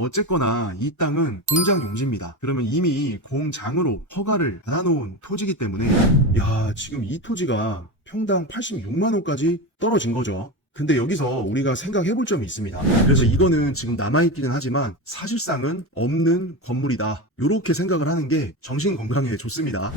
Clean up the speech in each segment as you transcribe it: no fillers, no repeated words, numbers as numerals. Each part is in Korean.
어쨌거나 이 땅은 공장 용지입니다. 그러면 이미 공장으로 허가를 받아놓은 토지이기 때문에 야, 지금 이 토지가 평당 86만 원까지 떨어진 거죠. 근데 여기서 우리가 생각해 볼 점이 있습니다. 그래서 이거는 지금 남아있기는 하지만 사실상은 없는 건물이다. 이렇게 생각을 하는 게 정신 건강에 좋습니다.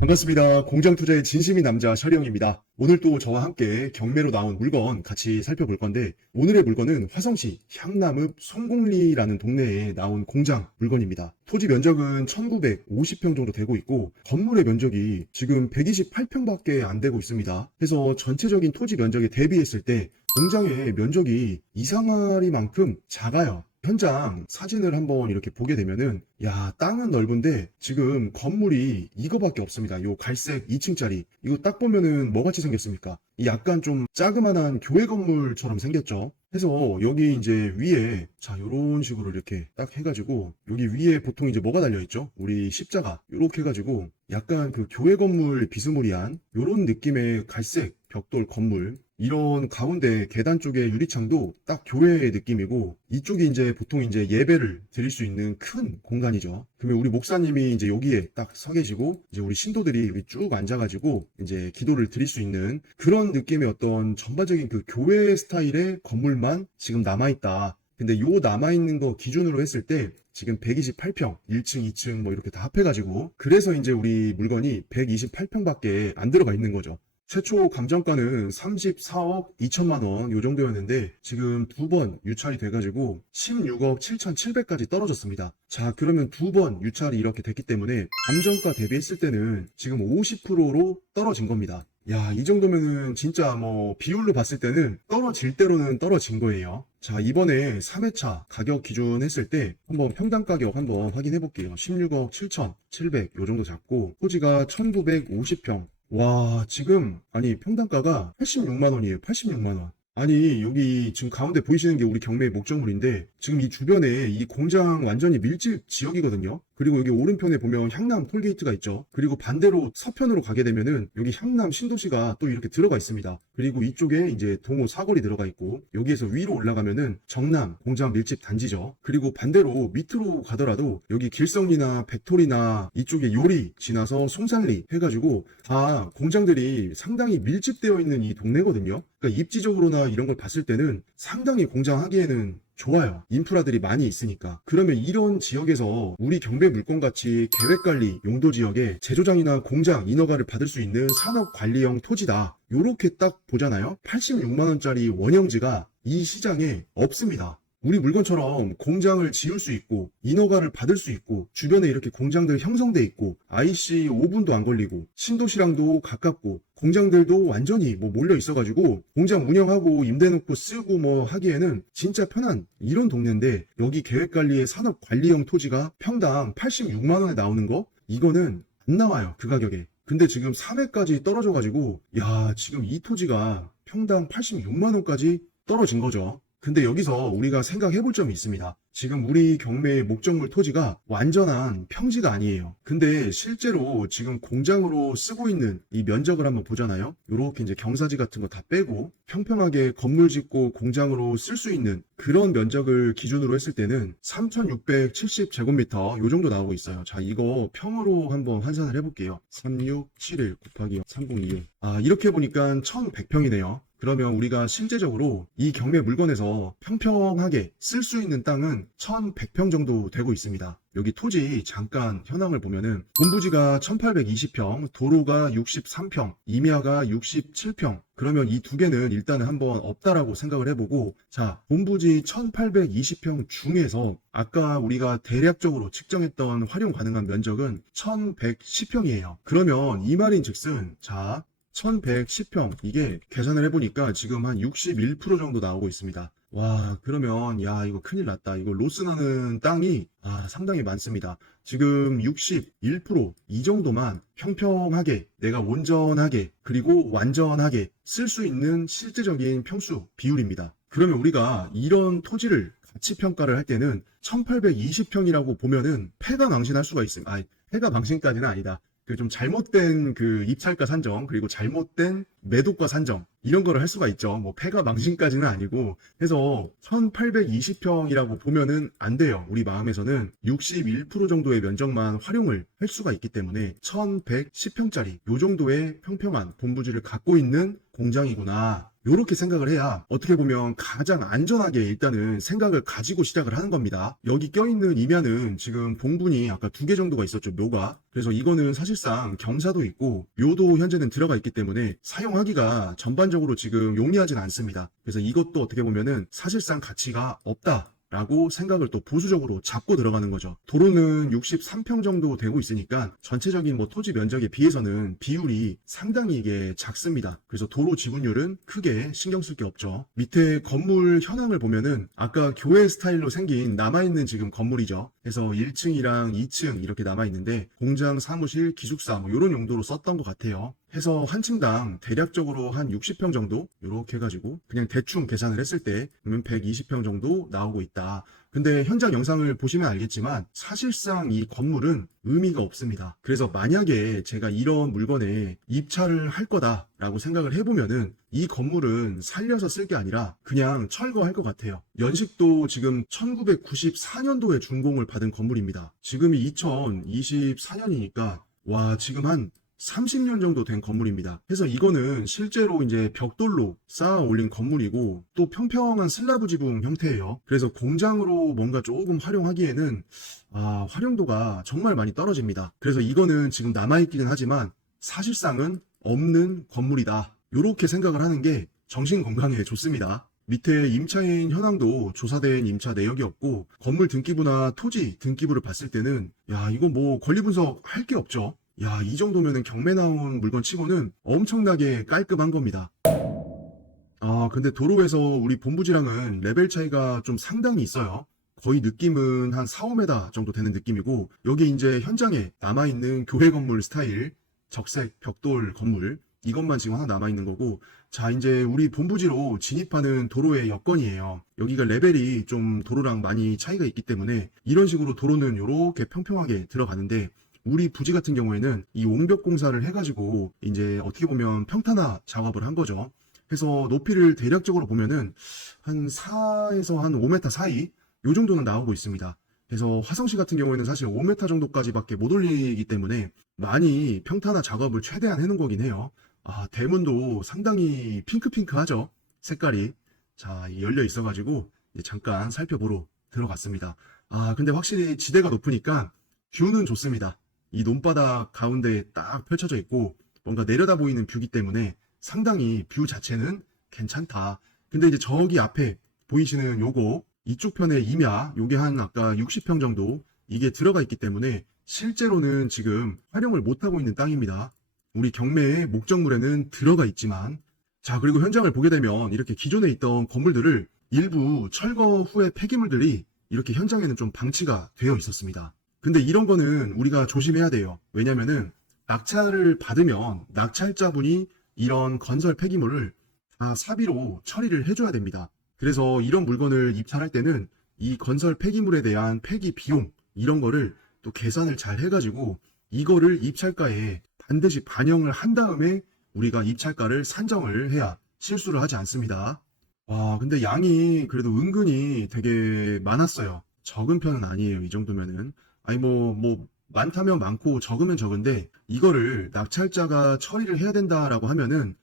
반갑습니다. 공장 투자의 진심인 남자 셔리형입니다. 오늘 또 저와 함께 경매로 나온 물건 같이 살펴볼 건데, 오늘의 물건은 화성시 향남읍 송곡리라는 동네에 나온 공장 물건입니다. 토지 면적은 1950평 정도 되고 있고 건물의 면적이 지금 128평밖에 안 되고 있습니다. 그래서 전체적인 토지 면적에 대비했을 때 공장의 면적이 이상하리만큼 작아요. 현장 사진을 한번 이렇게 보게 되면은 야, 땅은 넓은데 지금 건물이 이거밖에 없습니다. 요 갈색 2층짜리 이거 딱 보면은 뭐같이 생겼습니까? 이 약간 좀 자그만한 교회 건물처럼 생겼죠. 그래서 여기 이제 위에 자 요런 식으로 이렇게 딱 해가지고 여기 위에 보통 이제 뭐가 달려있죠? 우리 십자가 요렇게 해가지고 약간 그 교회 건물 비스무리한 요런 느낌의 갈색 벽돌 건물, 이런 가운데 계단 쪽에 유리창도 딱 교회의 느낌이고 이쪽이 이제 보통 이제 예배를 드릴 수 있는 큰 공간이죠. 그러면 우리 목사님이 이제 여기에 딱 서 계시고 이제 우리 신도들이 여기 쭉 앉아가지고 이제 기도를 드릴 수 있는 그런 느낌의 어떤 전반적인 그 교회 스타일의 건물만 지금 남아있다. 근데 요 남아있는 거 기준으로 했을 때 지금 128평, 1층, 2층 뭐 이렇게 다 합해가지고 그래서 이제 우리 물건이 128평밖에 안 들어가 있는 거죠. 최초 감정가는 34억 2천만 원 요 정도였는데 지금 두 번 유찰이 돼가지고 16억 7,700까지 떨어졌습니다. 자, 그러면 두 번 유찰이 이렇게 됐기 때문에 감정가 대비했을 때는 지금 50%로 떨어진 겁니다. 야, 이 정도면은 진짜 뭐 비율로 봤을 때는 떨어질 대로는 떨어진 거예요. 자, 이번에 3회차 가격 기준 했을 때 한번 평당 가격 한번 확인해 볼게요. 16억 7,700 요 정도 잡고 토지가 1950평. 와, 지금 아니 평당가가 86만 원이에요. 86만 원. 아니 여기 지금 가운데 보이시는 게 우리 경매의 목적물인데 지금 이 주변에 이 공장 완전히 밀집 지역이거든요. 그리고 여기 오른편에 보면 향남 톨게이트가 있죠. 그리고 반대로 서편으로 가게 되면은 여기 향남 신도시가 또 이렇게 들어가 있습니다. 그리고 이쪽에 이제 동호 사거리 들어가 있고 여기에서 위로 올라가면은 정남 공장 밀집 단지죠. 그리고 반대로 밑으로 가더라도 여기 길성리나 백토리나 이쪽에 요리 지나서 송산리 해가지고 다 공장들이 상당히 밀집되어 있는 이 동네거든요. 그러니까 입지적으로나 이런 걸 봤을 때는 상당히 공장하기에는 좋아요. 인프라들이 많이 있으니까. 그러면 이런 지역에서 우리 경매 물건같이 계획관리 용도지역에 제조장이나 공장 인허가를 받을 수 있는 산업관리형 토지다. 요렇게 딱 보잖아요. 86만원짜리 원형지가 이 시장에 없습니다. 우리 물건처럼 공장을 지을 수 있고 인허가를 받을 수 있고 주변에 이렇게 공장들 형성돼 있고 IC 5분도 안 걸리고 신도시랑도 가깝고 공장들도 완전히 뭐 몰려 있어가지고 공장 운영하고 임대 놓고 쓰고 뭐 하기에는 진짜 편한 이런 동네인데 여기 계획관리의 산업관리형 토지가 평당 86만 원에 나오는 거 이거는 안 나와요. 그 가격에. 근데 지금 3회까지 떨어져가지고 야, 지금 이 토지가 평당 86만 원까지 떨어진 거죠. 근데 여기서 우리가 생각해 볼 점이 있습니다. 지금 우리 경매의 목적물 토지가 완전한 평지가 아니에요. 근데 실제로 지금 공장으로 쓰고 있는 이 면적을 한번 보잖아요. 요렇게 이제 경사지 같은 거 다 빼고 평평하게 건물 짓고 공장으로 쓸 수 있는 그런 면적을 기준으로 했을 때는 3,670제곱미터 요 정도 나오고 있어요. 자, 이거 평으로 한번 환산을 해볼게요. 3671 곱하기 3026. 아, 이렇게 보니까 1,100평이네요. 그러면 우리가 실제적으로 이 경매 물건에서 평평하게 쓸 수 있는 땅은 1,100평 정도 되고 있습니다. 여기 토지 잠깐 현황을 보면은 본부지가 1,820평, 도로가 63평, 임야가 67평. 그러면 이 두 개는 일단은 한번 없다라고 생각을 해보고 자, 본부지 1,820평 중에서 아까 우리가 대략적으로 측정했던 활용 가능한 면적은 1,110평이에요. 그러면 이 말인즉슨 자 1,110평 이게 계산을 해보니까 지금 한 61% 정도 나오고 있습니다. 와, 그러면 야, 이거 큰일 났다. 이거 로스나는 땅이 상당히 많습니다. 지금 61%이 정도만 평평하게 내가 온전하게 그리고 완전하게 쓸 수 있는 실제적인 평수 비율입니다. 그러면 우리가 이런 토지를 가치 평가를 할 때는 1,820평이라고 보면은 패가 망신할 수가 있습니다. 패가 망신까지는 아니다. 그 좀 잘못된 그 입찰가 산정, 그리고 잘못된 매도가 산정, 이런 거를 할 수가 있죠. 뭐 폐가 망신까지는 아니고 해서 1820평이라고 보면은 안 돼요. 우리 마음에서는 61% 정도의 면적만 활용을 할 수가 있기 때문에 1110평짜리 요 정도의 평평한 본부지를 갖고 있는 공장이구나. 요렇게 생각을 해야 어떻게 보면 가장 안전하게 일단은 생각을 가지고 시작을 하는 겁니다. 여기 껴있는 임야는 지금 봉분이 아까 2개 정도가 있었죠, 묘가. 그래서 이거는 사실상 경사도 있고 묘도 현재는 들어가 있기 때문에 사용하기가 전반적으로 지금 용이하진 않습니다. 그래서 이것도 어떻게 보면은 사실상 가치가 없다 라고 생각을 또 보수적으로 잡고 들어가는 거죠. 도로는 63평 정도 되고 있으니까 전체적인 뭐 토지 면적에 비해서는 비율이 상당히 이게 작습니다. 그래서 도로 지분율은 크게 신경 쓸 게 없죠. 밑에 건물 현황을 보면은 아까 교회 스타일로 생긴 남아있는 지금 건물이죠. 그래서 1층이랑 2층 이렇게 남아있는데 공장, 사무실, 기숙사 뭐 이런 용도로 썼던 것 같아요. 해서 한 층당 대략적으로 한 60평 정도 이렇게 해가지고 그냥 대충 계산을 했을 때 그러면 120평 정도 나오고 있다. 근데 현장 영상을 보시면 알겠지만 사실상 이 건물은 의미가 없습니다. 그래서 만약에 제가 이런 물건에 입찰을 할 거다라고 생각을 해보면은 이 건물은 살려서 쓸 게 아니라 그냥 철거할 것 같아요. 연식도 지금 1994년도에 준공을 받은 건물입니다. 지금이 2024년이니까 와 지금 한 30년 정도 된 건물입니다. 그래서 이거는 실제로 이제 벽돌로 쌓아 올린 건물이고 또 평평한 슬라브 지붕 형태예요. 그래서 공장으로 뭔가 조금 활용하기에는 활용도가 정말 많이 떨어집니다. 그래서 이거는 지금 남아있기는 하지만 사실상은 없는 건물이다. 이렇게 생각을 하는 게 정신 건강에 좋습니다. 밑에 임차인 현황도 조사된 임차 내역이 없고 건물 등기부나 토지 등기부를 봤을 때는 이거 뭐 권리 분석 할 게 없죠. 이 정도면은 경매 나온 물건 치고는 엄청나게 깔끔한 겁니다. 근데 도로에서 우리 본부지랑은 레벨 차이가 좀 상당히 있어요. 거의 느낌은 한 4, 5m 정도 되는 느낌이고, 여기 이제 현장에 남아있는 교회 건물 스타일, 적색 벽돌 건물, 이것만 지금 하나 남아있는 거고, 자, 이제 우리 본부지로 진입하는 도로의 여건이에요. 여기가 레벨이 좀 도로랑 많이 차이가 있기 때문에, 이런 식으로 도로는 이렇게 평평하게 들어가는데, 우리 부지 같은 경우에는 이 옹벽 공사를 해가지고 이제 어떻게 보면 평탄화 작업을 한 거죠. 그래서 높이를 대략적으로 보면은 한 4에서 한 5m 사이 요 정도는 나오고 있습니다. 그래서 화성시 같은 경우에는 사실 5m 정도까지밖에 못 올리기 때문에 많이 평탄화 작업을 최대한 해놓은 거긴 해요. 대문도 상당히 핑크핑크하죠. 색깔이. 자, 열려 있어가지고 잠깐 살펴보러 들어갔습니다. 근데 확실히 지대가 높으니까 뷰는 좋습니다. 이 논바닥 가운데 딱 펼쳐져 있고 뭔가 내려다 보이는 뷰기 때문에 상당히 뷰 자체는 괜찮다. 근데 이제 저기 앞에 보이시는 요거 이쪽 편에 임야 요게 한 아까 60평 정도 이게 들어가 있기 때문에 실제로는 지금 활용을 못하고 있는 땅입니다. 우리 경매의 목적물에는 들어가 있지만 자 그리고 현장을 보게 되면 이렇게 기존에 있던 건물들을 일부 철거 후의 폐기물들이 이렇게 현장에는 좀 방치가 되어 있었습니다. 근데 이런 거는 우리가 조심해야 돼요. 왜냐면은 낙찰을 받으면 낙찰자분이 이런 건설 폐기물을 다 사비로 처리를 해줘야 됩니다. 그래서 이런 물건을 입찰할 때는 이 건설 폐기물에 대한 폐기 비용 이런 거를 또 계산을 잘 해가지고 이거를 입찰가에 반드시 반영을 한 다음에 우리가 입찰가를 산정을 해야 실수를 하지 않습니다. 근데 양이 그래도 은근히 되게 많았어요. 적은 편은 아니에요. 이 정도면은. 많다면 많고 적으면 적은데 이거를 낙찰자가 처리를 해야 된다라고 하면은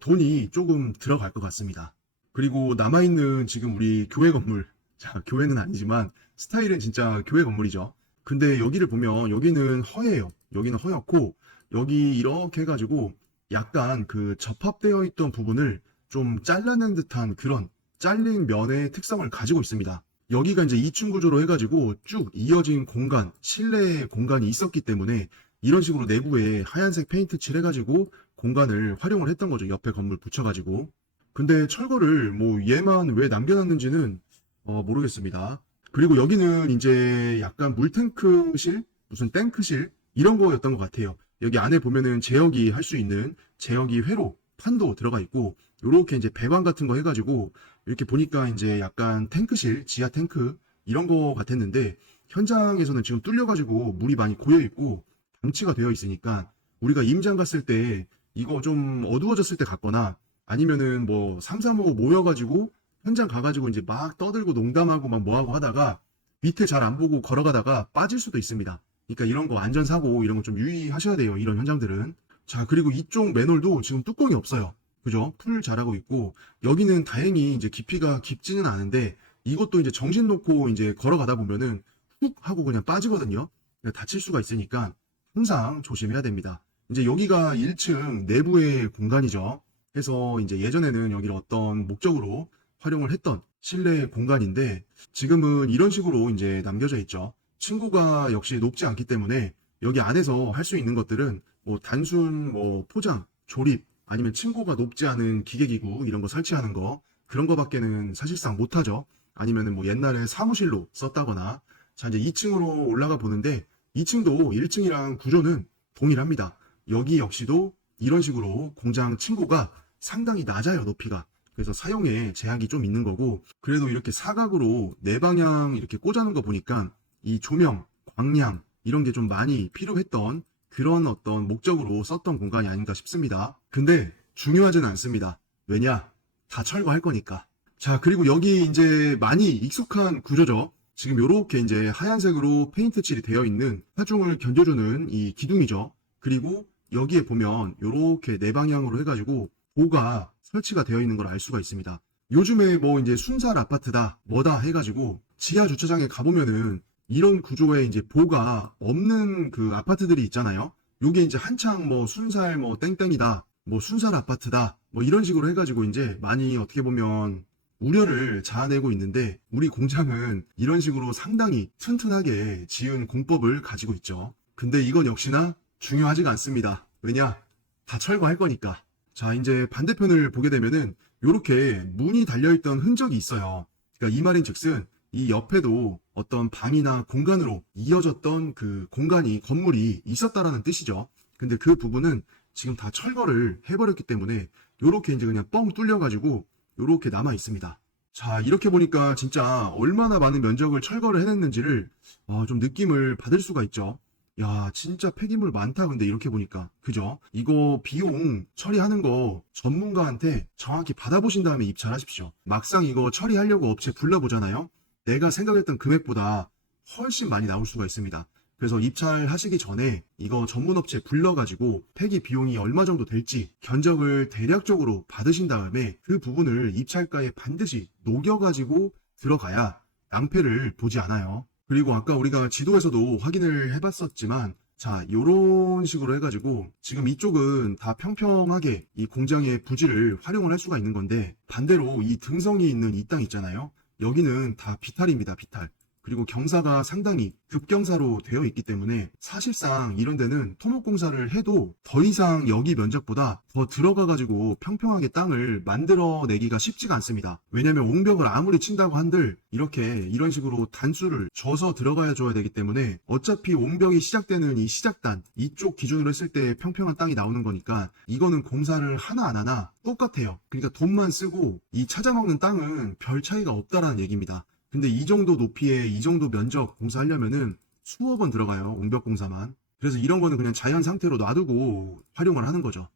돈이 조금 들어갈 것 같습니다. 그리고 남아있는 지금 우리 교회 건물, 자 교회는 아니지만 스타일은 진짜 교회 건물이죠. 근데 여기를 보면 여기는 허예요. 여기는 허였고 여기 이렇게 해가지고 약간 그 접합되어 있던 부분을 좀 잘라낸 듯한 그런 잘린 면의 특성을 가지고 있습니다. 여기가 이제 2층 구조로 해가지고 쭉 이어진 공간, 실내 공간이 있었기 때문에 이런 식으로 내부에 하얀색 페인트 칠해가지고 공간을 활용을 했던 거죠. 옆에 건물 붙여가지고. 근데 철거를 뭐 얘만 왜 남겨놨는지는 모르겠습니다. 그리고 여기는 이제 약간 물탱크실, 무슨 탱크실 이런 거였던 것 같아요. 여기 안에 보면은 제어기 할 수 있는 제어기 회로 판도 들어가 있고 요렇게 이제 배관 같은 거 해가지고 이렇게 보니까 이제 약간 탱크실, 지하 탱크 이런 거 같았는데 현장에서는 지금 뚫려가지고 물이 많이 고여 있고 방치가 되어 있으니까 우리가 임장 갔을 때 이거 좀 어두워졌을 때 갔거나 아니면은 뭐 3, 4모 모여가지고 현장 가가지고 이제 막 떠들고 농담하고 막 뭐하고 하다가 밑에 잘 안 보고 걸어가다가 빠질 수도 있습니다. 그러니까 이런 거 안전사고 이런 거 좀 유의하셔야 돼요. 이런 현장들은. 자, 그리고 이쪽 맨홀도 지금 뚜껑이 없어요. 그죠? 풀 잘하고 있고 여기는 다행히 이제 깊이가 깊지는 않은데 이것도 이제 정신 놓고 이제 걸어가다 보면은 훅 하고 그냥 빠지거든요. 다칠 수가 있으니까 항상 조심해야 됩니다. 이제 여기가 1층 내부의 공간이죠. 그래서 이제 예전에는 여기를 어떤 목적으로 활용을 했던 실내 공간인데 지금은 이런 식으로 이제 남겨져 있죠. 층고가 역시 높지 않기 때문에 여기 안에서 할 수 있는 것들은 뭐 단순 뭐 포장, 조립 아니면 층고가 높지 않은 기계기구 이런 거 설치하는 거 그런 거밖에는 사실상 못하죠. 아니면은 뭐 옛날에 사무실로 썼다거나 자 이제 2층으로 올라가 보는데 2층도 1층이랑 구조는 동일합니다. 여기 역시도 이런 식으로 공장 층고가 상당히 낮아요, 높이가. 그래서 사용에 제약이 좀 있는 거고 그래도 이렇게 사각으로 네 방향 이렇게 꽂아놓은 거 보니까 이 조명, 광량 이런 게 좀 많이 필요했던 그런 어떤 목적으로 썼던 공간이 아닌가 싶습니다. 근데 중요하진 않습니다. 왜냐? 다 철거할 거니까. 자, 그리고 여기 이제 많이 익숙한 구조죠. 지금 요렇게 이제 하얀색으로 페인트 칠이 되어 있는 하중을 견뎌주는 이 기둥이죠. 그리고 여기에 보면 요렇게 네 방향으로 해가지고 보가 설치가 되어 있는 걸 알 수가 있습니다. 요즘에 뭐 이제 순살 아파트다 뭐다 해가지고 지하 주차장에 가보면은 이런 구조의 이제 보가 없는 그 아파트들이 있잖아요. 요게 이제 한창 뭐 순살 뭐 땡땡이다, 뭐 순살 아파트다, 뭐 이런 식으로 해가지고 이제 많이 어떻게 보면 우려를 자아내고 있는데 우리 공장은 이런 식으로 상당히 튼튼하게 지은 공법을 가지고 있죠. 근데 이건 역시나 중요하지가 않습니다. 왜냐? 다 철거할 거니까. 자, 이제 반대편을 보게 되면은 요렇게 문이 달려있던 흔적이 있어요. 그러니까 이 말인 즉슨 이 옆에도 어떤 방이나 공간으로 이어졌던 그 공간이 건물이 있었다라는 뜻이죠. 근데 그 부분은 지금 다 철거를 해버렸기 때문에 요렇게 이제 그냥 뻥 뚫려가지고 요렇게 남아 있습니다. 자, 이렇게 보니까 진짜 얼마나 많은 면적을 철거를 해냈는지를 좀 느낌을 받을 수가 있죠. 야, 진짜 폐기물 많다. 근데 이렇게 보니까. 그죠? 이거 비용 처리하는 거 전문가한테 정확히 받아보신 다음에 입찰하십시오. 막상 이거 처리하려고 업체 불러보잖아요. 내가 생각했던 금액보다 훨씬 많이 나올 수가 있습니다. 그래서 입찰하시기 전에 이거 전문업체 불러가지고 폐기 비용이 얼마 정도 될지 견적을 대략적으로 받으신 다음에 그 부분을 입찰가에 반드시 녹여가지고 들어가야 낭패를 보지 않아요. 그리고 아까 우리가 지도에서도 확인을 해봤었지만 자, 요런 식으로 해가지고 지금 이쪽은 다 평평하게 이 공장의 부지를 활용을 할 수가 있는 건데 반대로 이 등성이 있는 이 땅 있잖아요. 여기는 다 비탈입니다, 비탈. 그리고 경사가 상당히 급경사로 되어 있기 때문에 사실상 이런 데는 토목공사를 해도 더 이상 여기 면적보다 더 들어가가지고 평평하게 땅을 만들어내기가 쉽지가 않습니다. 왜냐면 옹벽을 아무리 친다고 한들 이렇게 이런 식으로 단수를 줘서 들어가야 줘야 되기 때문에 어차피 옹벽이 시작되는 이 시작단 이쪽 기준으로 했을 때 평평한 땅이 나오는 거니까 이거는 공사를 하나 안 하나 똑같아요. 그러니까 돈만 쓰고 이 찾아먹는 땅은 별 차이가 없다라는 얘기입니다. 근데 이 정도 높이에 이 정도 면적 공사하려면은 수억 원 들어가요. 옹벽 공사만. 그래서 이런 거는 그냥 자연 상태로 놔두고 활용을 하는 거죠.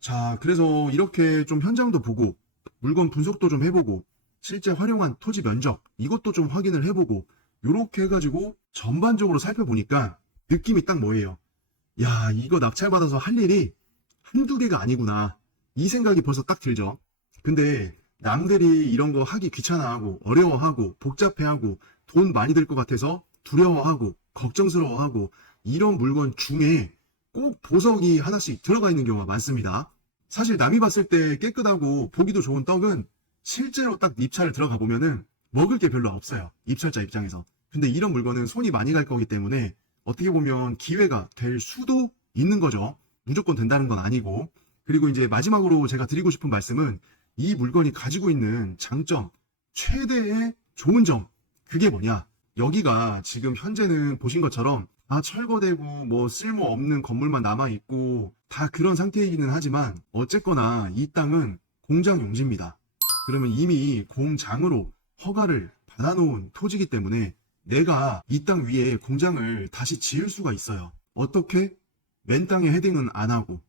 자, 그래서 이렇게 좀 현장도 보고 물건 분석도 좀 해보고 실제 활용한 토지 면적 이것도 좀 확인을 해보고 요렇게 해가지고 전반적으로 살펴보니까 느낌이 딱 뭐예요? 야, 이거 낙찰받아서 할 일이 한두 개가 아니구나. 이 생각이 벌써 딱 들죠. 근데 남들이 이런 거 하기 귀찮아하고 어려워하고 복잡해하고 돈 많이 들 것 같아서 두려워하고 걱정스러워하고 이런 물건 중에 꼭 보석이 하나씩 들어가 있는 경우가 많습니다. 사실 남이 봤을 때 깨끗하고 보기도 좋은 떡은 실제로 딱 입찰을 들어가 보면은 먹을 게 별로 없어요. 입찰자 입장에서. 근데 이런 물건은 손이 많이 갈 거기 때문에 어떻게 보면 기회가 될 수도 있는 거죠. 무조건 된다는 건 아니고. 그리고 이제 마지막으로 제가 드리고 싶은 말씀은 이 물건이 가지고 있는 장점, 최대의 좋은 점, 그게 뭐냐? 여기가 지금 현재는 보신 것처럼 다 철거되고 뭐 쓸모없는 건물만 남아있고 다 그런 상태이기는 하지만 어쨌거나 이 땅은 공장 용지입니다. 그러면 이미 공장으로 허가를 받아놓은 토지이기 때문에 내가 이 땅 위에 공장을 다시 지을 수가 있어요. 어떻게? 맨 땅에 헤딩은 안 하고.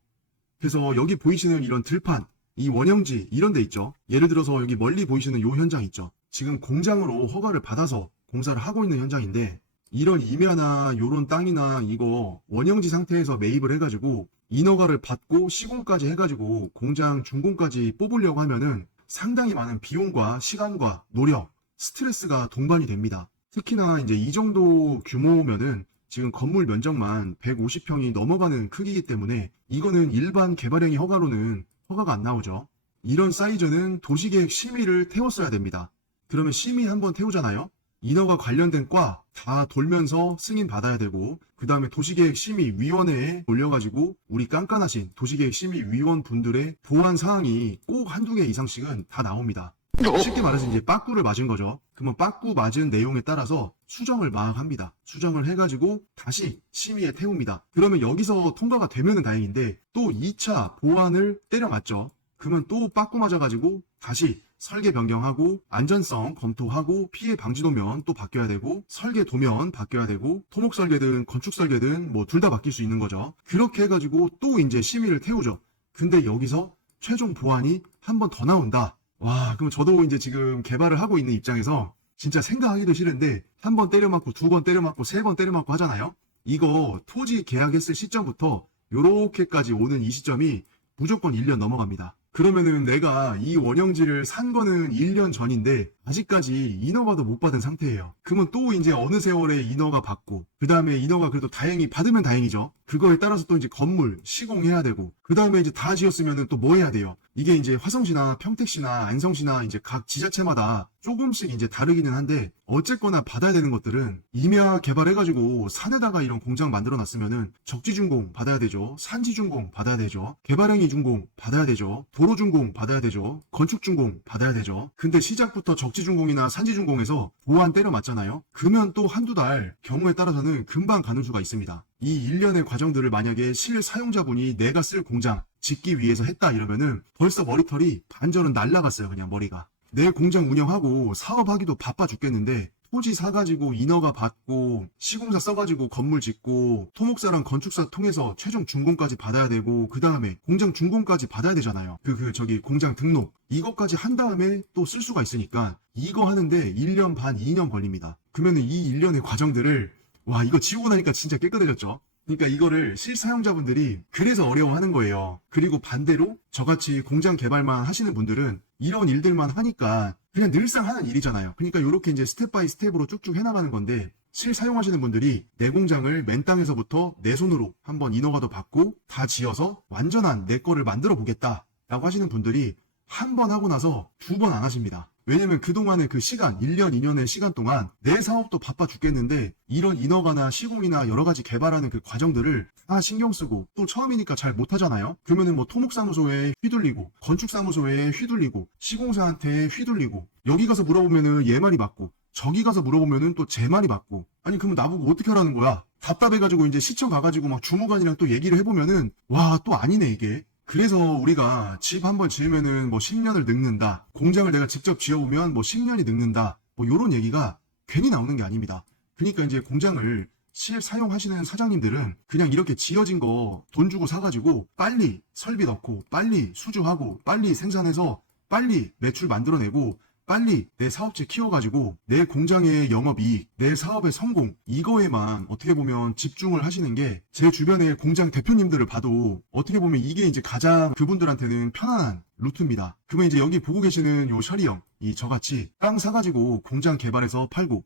그래서 여기 보이시는 이런 들판, 이 원형지 이런 데 있죠. 예를 들어서 여기 멀리 보이시는 요 현장 있죠. 지금 공장으로 허가를 받아서 공사를 하고 있는 현장인데, 이런 임야나 요런 땅이나 이거 원형지 상태에서 매입을 해가지고 인허가를 받고 시공까지 해가지고 공장 준공까지 뽑으려고 하면은 상당히 많은 비용과 시간과 노력, 스트레스가 동반이 됩니다. 특히나 이제 이 정도 규모면은 지금 건물 면적만 150평이 넘어가는 크기이기 때문에 이거는 일반 개발행위 허가로는 허가가 안 나오죠. 이런 사이즈는 도시계획 심의를 태웠어야 됩니다. 그러면 심의 한번 태우잖아요. 인허가 관련된 과 다 돌면서 승인 받아야 되고, 그 다음에 도시계획심의위원회에 올려가지고 우리 깐깐하신 도시계획심의위원 분들의 보완 사항이 꼭 한두 개 이상씩은 다 나옵니다. 쉽게 말해서 이제 빠꾸를 맞은 거죠. 그러면 빠꾸 맞은 내용에 따라서 수정을 막 합니다. 수정을 해가지고 다시 심의에 태웁니다. 그러면 여기서 통과가 되면은 다행인데 또 2차 보완을 때려 맞죠. 그러면 또 빠꾸 맞아가지고 다시 설계 변경하고 안전성 검토하고 피해 방지 도면 또 바뀌어야 되고 설계 도면 바뀌어야 되고 토목 설계든 건축 설계든 뭐 둘 다 바뀔 수 있는 거죠. 그렇게 해가지고 또 이제 심의를 태우죠. 근데 여기서 최종 보완이 한 번 더 나온다. 와, 그럼 저도 이제 지금 개발을 하고 있는 입장에서 진짜 생각하기도 싫은데 한 번 때려맞고 두 번 때려맞고 세 번 때려맞고 하잖아요. 이거 토지 계약했을 시점부터 요렇게까지 오는 이 시점이 무조건 1년 넘어갑니다. 그러면은 내가 이 원형지를 산 거는 1년 전인데 아직까지 인허가도 못 받은 상태예요. 그러면 또 이제 어느 세월에 인허가 받고 그 다음에 인허가 그래도 다행히 받으면 다행이죠. 그거에 따라서 또 이제 건물 시공해야 되고 그 다음에 이제 다 지었으면은 또 뭐 해야 돼요. 이게 이제 화성시나 평택시나 안성시나 이제 각 지자체마다 조금씩 이제 다르기는 한데 어쨌거나 받아야 되는 것들은 임야 개발해가지고 산에다가 이런 공장 만들어 놨으면은 적지준공 받아야 되죠. 산지준공 받아야 되죠. 개발행위 준공 받아야 되죠. 도로준공 받아야 되죠. 건축준공 받아야 되죠. 근데 시작부터 적지준공이나 산지준공에서 보완 때려 맞잖아요. 그러면 또 한두 달 경우에 따라서는 금방 가는 수가 있습니다. 이 일련의 과정들을 만약에 실사용자분이 내가 쓸 공장 짓기 위해서 했다 이러면은 벌써 머리털이 반절은 날라갔어요. 그냥 머리가. 내 공장 운영하고 사업하기도 바빠 죽겠는데 토지 사가지고 인허가 받고 시공사 써가지고 건물 짓고 토목사랑 건축사 통해서 최종 준공까지 받아야 되고 그 다음에 공장 준공까지 받아야 되잖아요. 저기 공장 등록 이것까지 한 다음에 또 쓸 수가 있으니까 이거 하는데 1년 반 2년 걸립니다. 그러면은 이 일련의 과정들을 와 이거 지우고 나니까 진짜 깨끗해졌죠. 그러니까 이거를 실사용자분들이 그래서 어려워하는 거예요. 그리고 반대로 저같이 공장 개발만 하시는 분들은 이런 일들만 하니까 그냥 늘상 하는 일이잖아요. 그러니까 이렇게 이제 스텝 바이 스텝으로 쭉쭉 해나가는 건데 실사용하시는 분들이 내 공장을 맨 땅에서부터 내 손으로 한번 인허가도 받고 다 지어서 완전한 내 거를 만들어 보겠다 라고 하시는 분들이 한 번 하고 나서 두 번 안 하십니다. 왜냐면 그동안의 그 시간, 1년, 2년의 시간 동안 내 사업도 바빠 죽겠는데 이런 인허가나 시공이나 여러 가지 개발하는 그 과정들을 다 신경 쓰고 또 처음이니까 잘 못하잖아요. 그러면은 뭐 토목사무소에 휘둘리고 건축사무소에 휘둘리고 시공사한테 휘둘리고 여기 가서 물어보면은 얘 말이 맞고 저기 가서 물어보면은 또 제 말이 맞고 아니 그러면 나보고 어떻게 하라는 거야? 답답해가지고 이제 시청 가가지고 막 주무관이랑 또 얘기를 해보면은 와 또 아니네 이게. 그래서 우리가 집 한번 지으면은 뭐 10년을 늙는다. 공장을 내가 직접 지어보면 뭐 10년이 늙는다. 뭐 요런 얘기가 괜히 나오는 게 아닙니다. 그러니까 이제 공장을 실사용하시는 사장님들은 그냥 이렇게 지어진 거 돈 주고 사가지고 빨리 설비 넣고 빨리 수주하고 빨리 생산해서 빨리 매출 만들어내고 빨리 내 사업체 키워가지고 내 공장의 영업이익, 내 사업의 성공 이거에만 어떻게 보면 집중을 하시는 게 제 주변의 공장 대표님들을 봐도 어떻게 보면 이게 이제 가장 그분들한테는 편안한 루트입니다. 그러면 이제 여기 보고 계시는 요 셔리 형, 이 저같이 땅 사가지고 공장 개발해서 팔고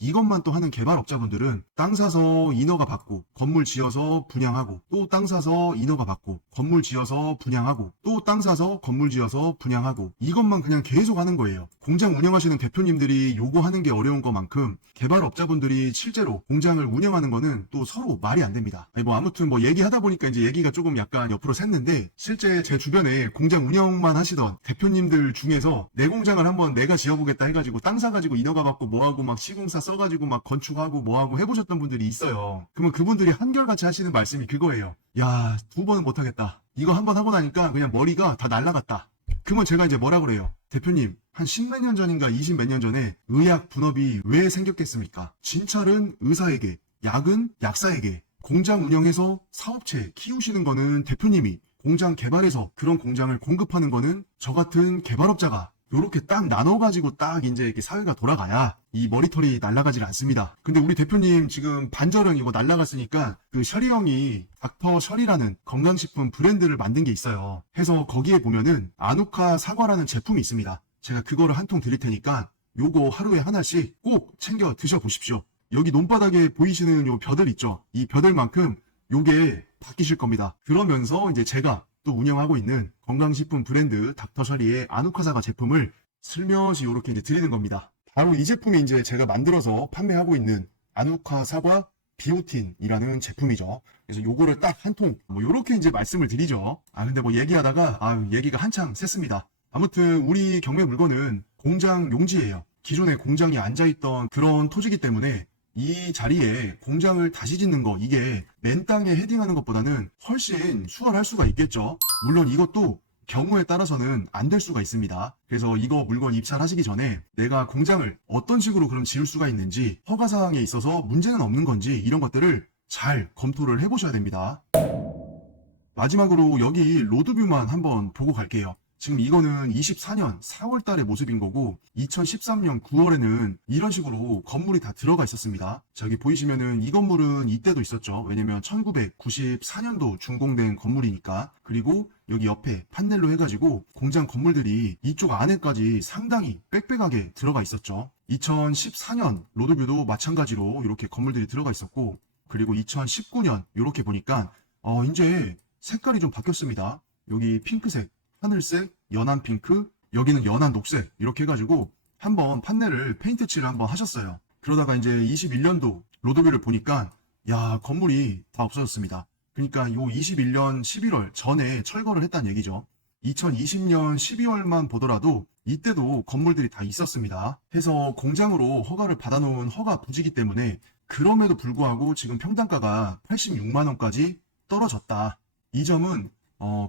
이것만 또 하는 개발업자분들은 땅 사서 인허가 받고 건물 지어서 분양하고 또 땅 사서 인허가 받고 건물 지어서 분양하고 또 땅 사서 건물 지어서 분양하고 이것만 그냥 계속 하는 거예요. 공장 운영하시는 대표님들이 요거 하는 게 어려운 것만큼 개발업자분들이 실제로 공장을 운영하는 거는 또 서로 말이 안 됩니다. 아니 뭐 아무튼 뭐 얘기하다 보니까 이제 얘기가 조금 약간 옆으로 샜는데 실제 제 주변에 공장 운영만 하시던 대표님들 중에서 내 공장을 한번 내가 지어보겠다 해가지고 땅 사가지고 인허가 받고 뭐하고 막 시공사 써가지고 막 건축하고 뭐하고 해보셨던 분들이 있어요. 그러면 그분들이 한결같이 하시는 말씀이 그거예요. 야, 두 번은 못하겠다. 이거 한 번 하고 나니까 그냥 머리가 다 날라갔다. 그러면 제가 이제 뭐라 그래요? 대표님, 한 10몇 년 전인가 20 몇 년 전에 의약 분업이 왜 생겼겠습니까? 진찰은 의사에게, 약은 약사에게, 공장 운영해서 사업체 키우시는 거는 대표님이, 공장 개발해서 그런 공장을 공급하는 거는 저 같은 개발업자가, 요렇게 딱 나눠가지고 딱 이제 이렇게 사회가 돌아가야 이 머리털이 날아가질 않습니다. 근데 우리 대표님 지금 반절형이고 날아갔으니까 그 셔리 형이 닥터 셔리라는 건강식품 브랜드를 만든 게 있어요. 해서 거기에 보면은 아누카 사과라는 제품이 있습니다. 제가 그거를 한 통 드릴 테니까 요거 하루에 하나씩 꼭 챙겨 드셔보십시오. 여기 논바닥에 보이시는 요 벼들 있죠? 이 벼들만큼 요게 바뀌실 겁니다. 그러면서 이제 제가 또 운영하고 있는 건강식품 브랜드 닥터셔리의 아누카사과 제품을 슬며시 이렇게 이제 드리는 겁니다. 바로 이 제품이 이제 제가 만들어서 판매하고 있는 아누카사과 비오틴이라는 제품이죠. 그래서 요거를 딱 한 통, 뭐 요렇게 이제 말씀을 드리죠. 근데 뭐 얘기하다가, 얘기가 한창 샜습니다. 아무튼 우리 경매 물건은 공장 용지예요. 기존에 공장이 앉아있던 그런 토지기 때문에 이 자리에 공장을 다시 짓는 거, 이게 맨 땅에 헤딩하는 것보다는 훨씬 수월할 수가 있겠죠. 물론 이것도 경우에 따라서는 안 될 수가 있습니다. 그래서 이거 물건 입찰하시기 전에 내가 공장을 어떤 식으로 그럼 지을 수가 있는지, 허가사항에 있어서 문제는 없는 건지, 이런 것들을 잘 검토를 해보셔야 됩니다. 마지막으로 여기 로드뷰만 한번 보고 갈게요. 지금 이거는 24년 4월 달의 모습인 거고 2013년 9월에는 이런 식으로 건물이 다 들어가 있었습니다. 저기 보이시면은 이 건물은 이때도 있었죠. 왜냐면 1994년도 준공된 건물이니까. 그리고 여기 옆에 판넬로 해가지고 공장 건물들이 이쪽 안에까지 상당히 빽빽하게 들어가 있었죠. 2014년 로드뷰도 마찬가지로 이렇게 건물들이 들어가 있었고, 그리고 2019년 이렇게 보니까 이제 색깔이 좀 바뀌었습니다. 여기 핑크색, 하늘색, 연한 핑크, 여기는 연한 녹색, 이렇게 해가지고 한번 판넬을 페인트 칠을 한번 하셨어요. 그러다가 이제 21년도 로드뷰를 보니까 건물이 다 없어졌습니다. 그러니까 요 21년 11월 전에 철거를 했다는 얘기죠. 2020년 12월만 보더라도 이때도 건물들이 다 있었습니다. 해서 공장으로 허가를 받아놓은 허가 부지기 때문에, 그럼에도 불구하고 지금 평당가가 86만 원까지 떨어졌다. 이 점은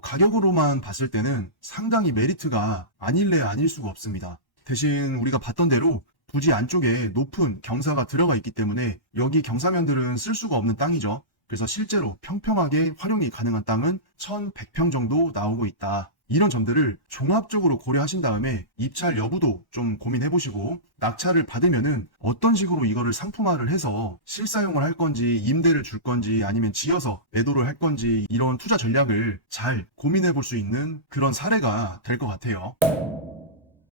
가격으로만 봤을 때는 상당히 메리트가 아닐래 아닐 수가 없습니다. 대신 우리가 봤던 대로 부지 안쪽에 높은 경사가 들어가 있기 때문에 여기 경사면들은 쓸 수가 없는 땅이죠. 그래서 실제로 평평하게 활용이 가능한 땅은 1100평 정도 나오고 있다. 이런 점들을 종합적으로 고려하신 다음에 입찰 여부도 좀 고민해보시고, 낙찰을 받으면은 어떤 식으로 이거를 상품화를 해서 실사용을 할 건지, 임대를 줄 건지, 아니면 지어서 매도를 할 건지, 이런 투자 전략을 잘 고민해볼 수 있는 그런 사례가 될 것 같아요.